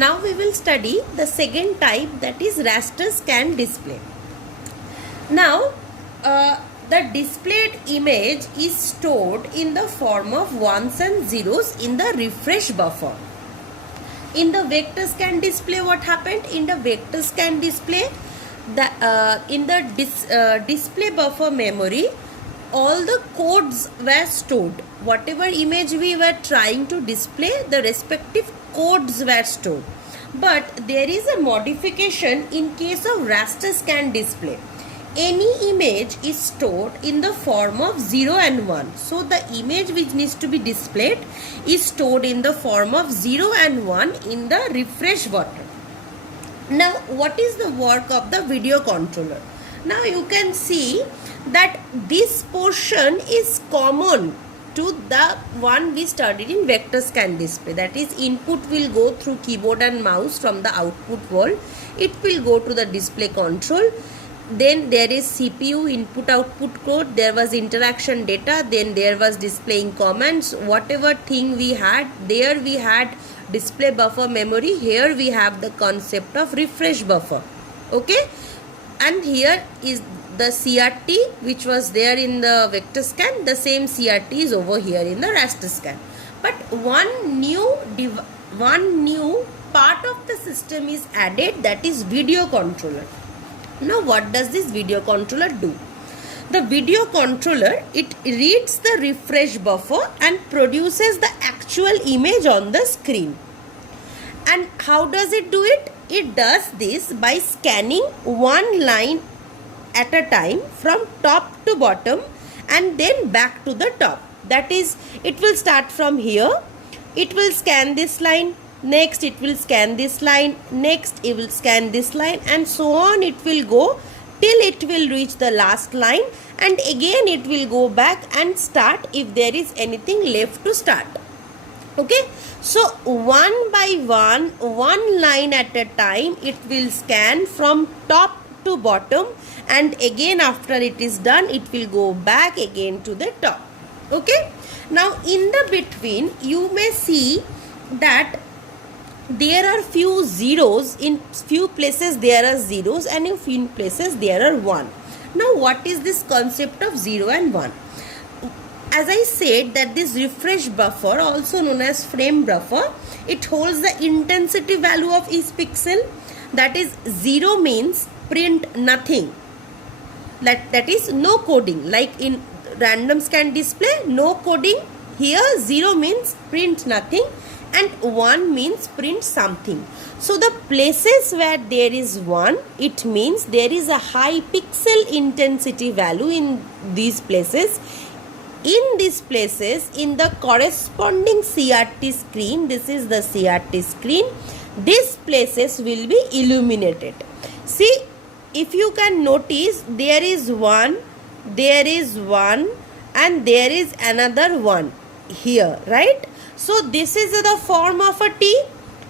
Now we will study the second type, that is raster scan display. Now the displayed image is stored in the form of ones and zeros in the refresh buffer. In the vector scan display, what happened? In the vector scan display, in the display buffer memory, all the codes were stored. Whatever image we were trying to display, the respective codes were stored. But there is a modification in case of raster scan display. Any image is stored in the form of 0 and 1. So the image which needs to be displayed is stored in the form of 0 and 1 in the refresh button. Now what is the work of the video controller? Now you can see that this portion is common to the one we studied in vector scan display. That is, input will go through keyboard and mouse from the output world. It will go to the display control. Then there is CPU input output code, there was interaction data, then there was displaying commands. Whatever thing we had, there we had display buffer memory. Here we have the concept of refresh buffer. Okay, and here is the CRT which was there in the vector scan. The same CRT is over here in the raster scan. But one new part of the system is added, that is video controller. Now what does this video controller do? The video controller, it reads the refresh buffer and produces the actual image on the screen. And how does it do it? It does this by scanning one line at a time from top to bottom and then back to the top. That is, it will start from here, it will scan this line, next it will scan this line, next it will scan this line, and so on it will go till it will reach the last line, and again it will go back and start if there is anything left to start. Okay, so one by one line at a time it will scan from top to bottom, and again after it is done it will go back again to the top. Okay, now in the between you may see that there are few zeros. In few places there are zeros and in few places there are 1. Now what is this concept of 0 and 1? As I said that this refresh buffer, also known as frame buffer, it holds the intensity value of each pixel. That is, 0 means print nothing. That is no coding. Like in random scan display, no coding. Here 0 means print nothing and 1 means print something. So the places where there is 1, it means there is a high pixel intensity value in these places. In these places, in the corresponding CRT screen, this is the CRT screen, these places will be illuminated. See, if you can notice, there is 1, there is 1 and there is another 1 here, right? So this is the form of a T.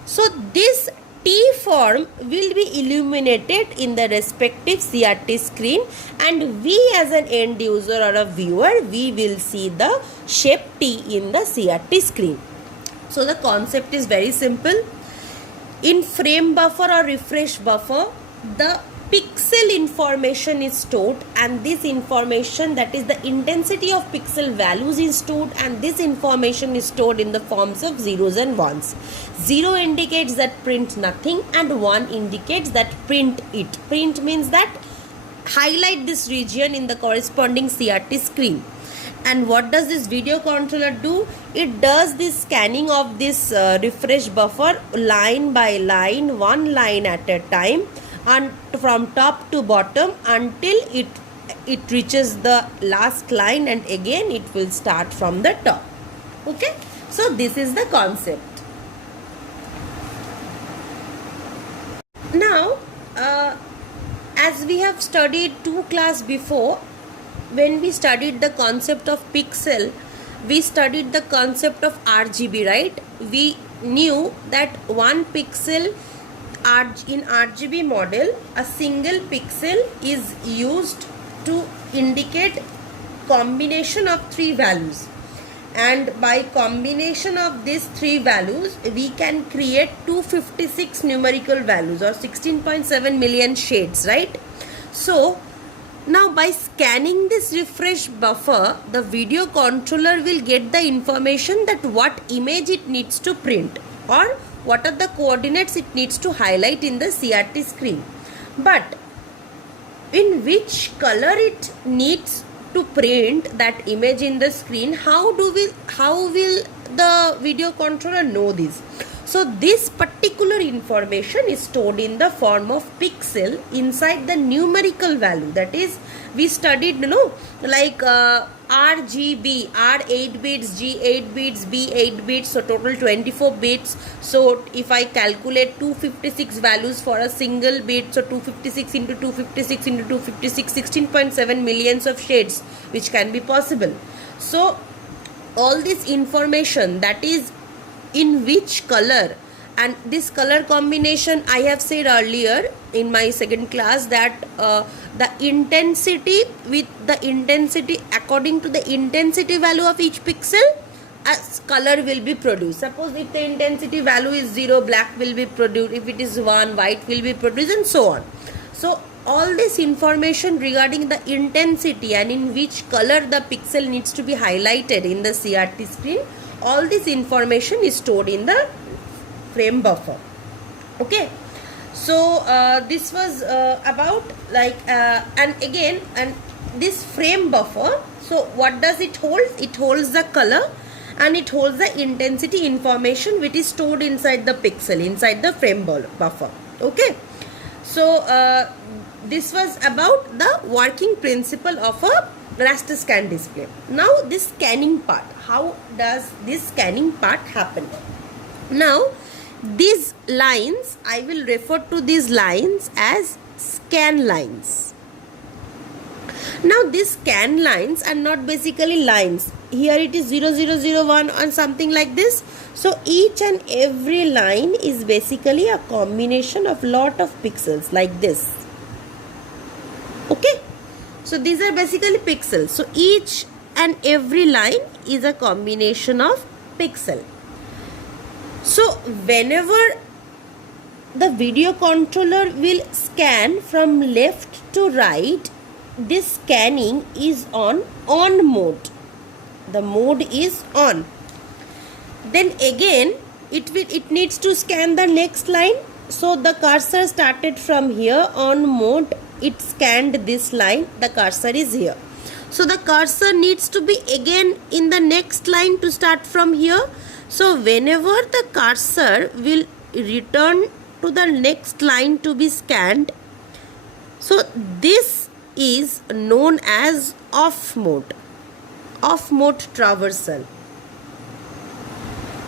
So this T form will be illuminated in the respective CRT screen, and we as an end user or a viewer, we will see the shape T in the CRT screen. So the concept is very simple. In frame buffer or refresh buffer, the pixel information is stored, and this information, that is the intensity of pixel values, is stored, and this information is stored in the forms of zeros and ones. 0 indicates that print nothing and 1 indicates that print it. Print means that highlight this region in the corresponding CRT screen. And what does this video controller do? It does this scanning of this refresh buffer line by line, one line at a time, and from top to bottom until it reaches the last line, and again it will start from the top. Okay, so this is the concept. Now as we have studied 2 class before, when we studied the concept of pixel, we studied the concept of RGB, right? We knew that one pixel in RGB model, a single pixel is used to indicate combination of 3 values. and by combination of these three values we can create 256 numerical values or 16.7 million shades, right? So now by scanning this refresh buffer, the video controller will get the information that what image it needs to print or what are the coordinates it needs to highlight in the CRT screen. But in which color it needs to print that image in the screen, how will the video controller know this? So this particular information is stored in the form of pixel inside the numerical value. That is, we studied, like RGB, R 8 bits, G 8 bits, B 8 bits, so total 24 bits. So if I calculate 256 values for a single bit, so 256 into 256 into 256, 16.7 millions of shades which can be possible. So all this information, that is in which color, and this color combination I have said earlier in my second class that the intensity, with the intensity according to the intensity value of each pixel, as color will be produced. Suppose if the intensity value is 0, black will be produced. If it is 1, white will be produced, and so on. So all this information regarding the intensity and in which color the pixel needs to be highlighted in the CRT screen, all this information is stored in the frame buffer. Okay, so this was about like and again, and this frame buffer, so what does it hold? It holds the color and it holds the intensity information which is stored inside the pixel, inside the frame buffer. Okay, so this was about the working principle of a raster scan display. Now this scanning part, how does this scanning part happen? Now these lines, I will refer to these lines as scan lines. Now these scan lines are not basically lines. Here it is 0001 or something like this. So each and every line is basically a combination of lot of pixels like this. Okay, so these are basically pixels. So each and every line is a combination of pixel. So whenever the video controller will scan from left to right, this scanning is on mode. The mode is on. Then again it needs to scan the next line. So the cursor started from here on mode. It scanned this line, the cursor is here. So the cursor needs to be again in the next line to start from here. So whenever the cursor will return to the next line to be scanned, so this is known as off mode traversal.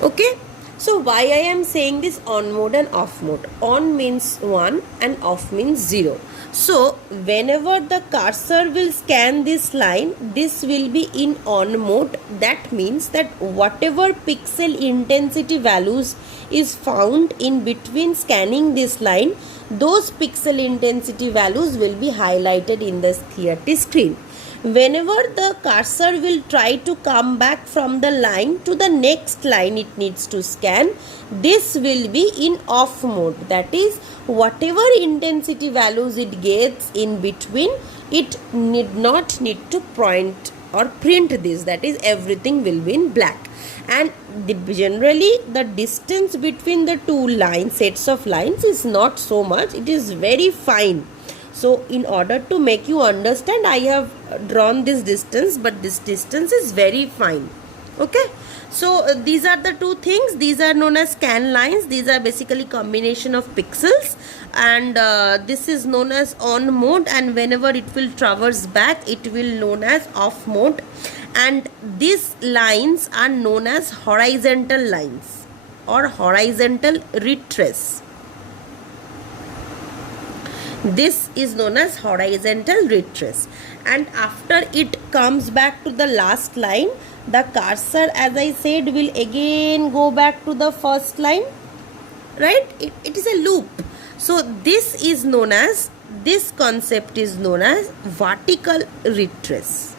Okay, so why I am saying this on mode and off mode? On means 1 and off means 0. So whenever the cursor will scan this line, this will be in on mode. That means that whatever pixel intensity values is found in between scanning this line, those pixel intensity values will be highlighted in the CRT screen. Whenever the cursor will try to come back from the line to the next line it needs to scan, this will be in off mode. That is, whatever intensity values it gets in between, it need not need to point or print this. That is, everything will be in black. And generally the distance between the two lines, sets of lines, is not so much. It is very fine. So in order to make you understand, I have drawn this distance, but this distance is very fine. Okay, so these are the two things. These are known as scan lines. These are basically combination of pixels, and this is known as on mode, and whenever it will traverse back, it will known as off mode. And these lines are known as horizontal lines or horizontal retrace. This is known as horizontal retrace. And after it comes back to the last line, the cursor, as I said, will again go back to the first line, right? It is a loop. So this is known as, this concept is known as vertical retrace.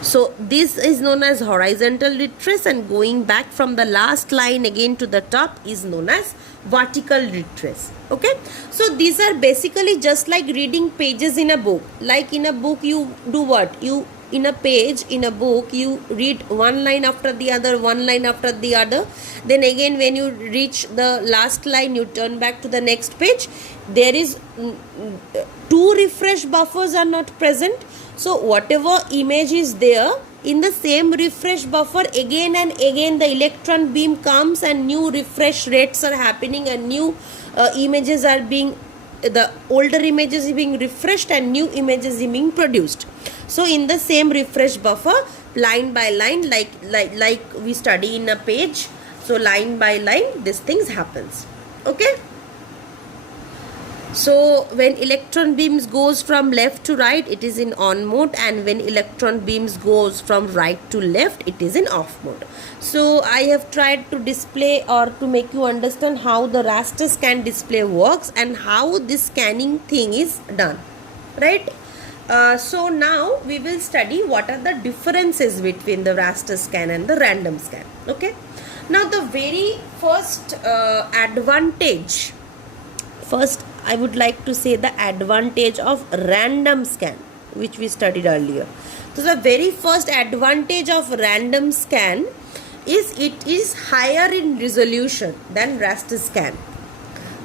So this is known as horizontal retrace, and going back from the last line again to the top is known as vertical retrace. Okay, so these are basically just like reading pages in a book. Like in a book you do what? You in a page in a book you read one line after the other, one line after the other, then again when you reach the last line you turn back to the next page. There is two refresh buffers are not present, so whatever image is there in the same refresh buffer, again and again the electron beam comes and new refresh rates are happening, and new images are being, the older images is being refreshed and new images is being produced. So in the same refresh buffer, line by line, like we study in a page, so line by line this things happens. Okay, so when electron beams goes from left to right, it is in on mode, and when electron beams goes from right to left, it is in off mode. So I have tried to display or to make you understand how the raster scan display works and how this scanning thing is done, right? So now we will study what are the differences between the raster scan and the random scan. Okay, now the very first advantage, first I would like to say the advantage of random scan, which we studied earlier. So the very first advantage of random scan is it is higher in resolution than raster scan.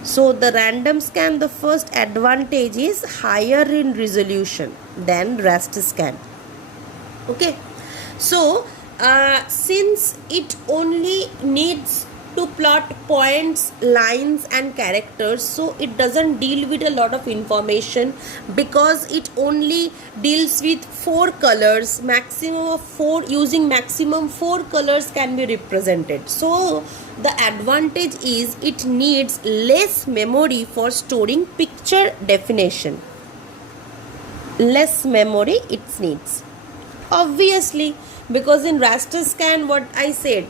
So the random scan, the first advantage is higher in resolution than raster scan. Okay, so since it only needs to plot points, lines and characters, so it doesn't deal with a lot of information, because it only deals with 4 colors, maximum of 4, using maximum 4 colors can be represented. So the advantage is it needs less memory for storing picture definition. Less memory it needs, obviously, because in raster scan, what I said,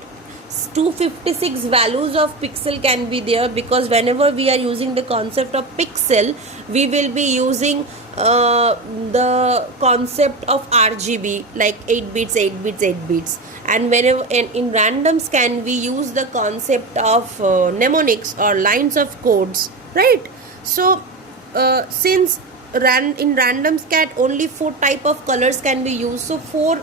256 values of pixel can be there, because whenever we are using the concept of pixel, we will be using the concept of RGB, like 8 bits, 8 bits, 8 bits, and whenever in random scan we use the concept of mnemonics or lines of codes, right? So since in random scan only 4 type of colors can be used, so four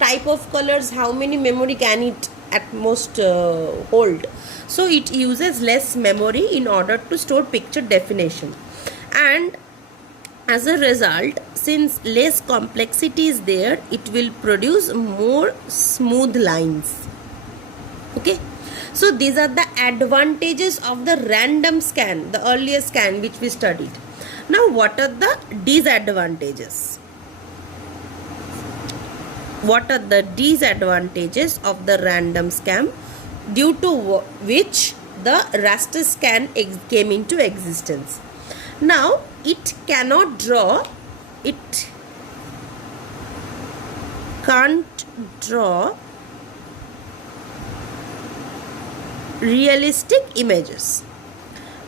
type of colors, how many memory can it at most hold? So it uses less memory in order to store picture definition, and as a result, since less complexity is there, it will produce more smooth lines. Okay, so these are the advantages of the random scan, the earlier scan which we studied. Now what are the disadvantages? What are the disadvantages of the random scan, due to which the raster scan came into existence? Now it cannot draw, it can't draw realistic images,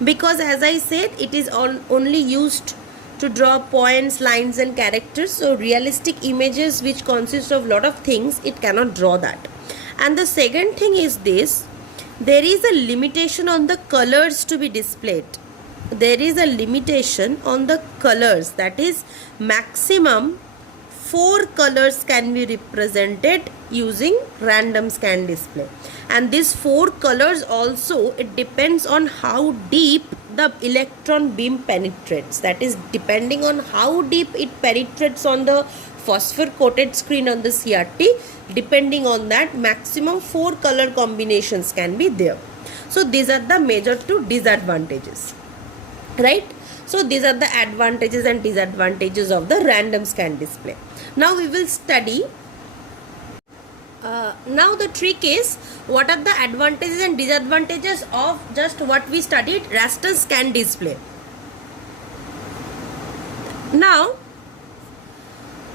because as I said, it is only used to draw points, lines and characters. So realistic images which consist of lot of things, it cannot draw that. And the second thing is this, there is a limitation on the colors to be displayed. There is a limitation on the colors, that is maximum 4 colors can be represented using random scan display. And these 4 colors also, it depends on how deep the electron beam penetrates, that is depending on how deep it penetrates on the phosphor coated screen on the CRT, depending on that maximum 4 color combinations can be there. So these are the major 2 disadvantages, right? So these are the advantages and disadvantages of the random scan display. Now we will study. Now the trick is, what are the advantages and disadvantages of just what we studied, raster scan display. Now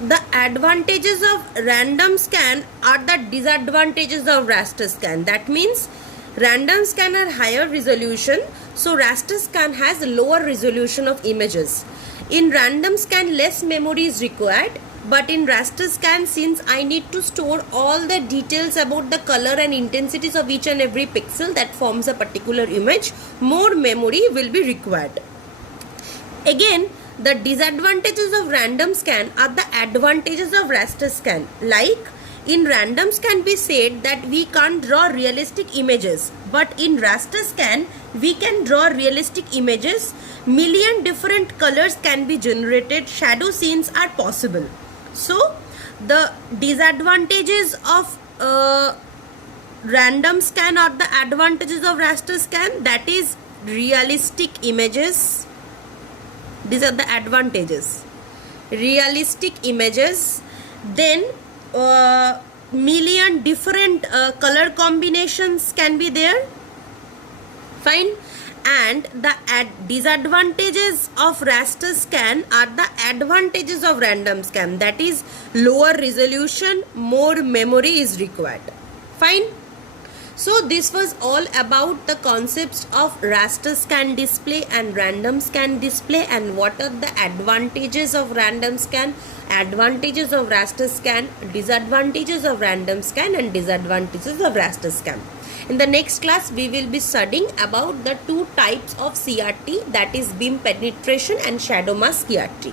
the advantages of random scan are the disadvantages of raster scan. That means random scan are higher resolution, so raster scan has lower resolution of images. In random scan, less memory is required, But in raster scan, since I need to store all the details about the color and intensities of each and every pixel that forms a particular image, more memory will be required. Again, the disadvantages of random scan are the advantages of raster scan. Like in random scan we said that we can't draw realistic images, but in raster scan we can draw realistic images. Million different colors can be generated. Shadow scenes are possible. So the disadvantages of random scan or the advantages of raster scan, that is realistic images. These are the advantages. Realistic images. Then million different color combinations can be there. Fine. And the disadvantages of raster scan are the advantages of random scan, that is lower resolution, more memory is required. Fine. So this was all about the concepts of raster scan display and random scan display, and what are the advantages of random scan, advantages of raster scan, disadvantages of random scan, and disadvantages of raster scan. In the next class, we will be studying about the two types of CRT, that is beam penetration and shadow mask CRT.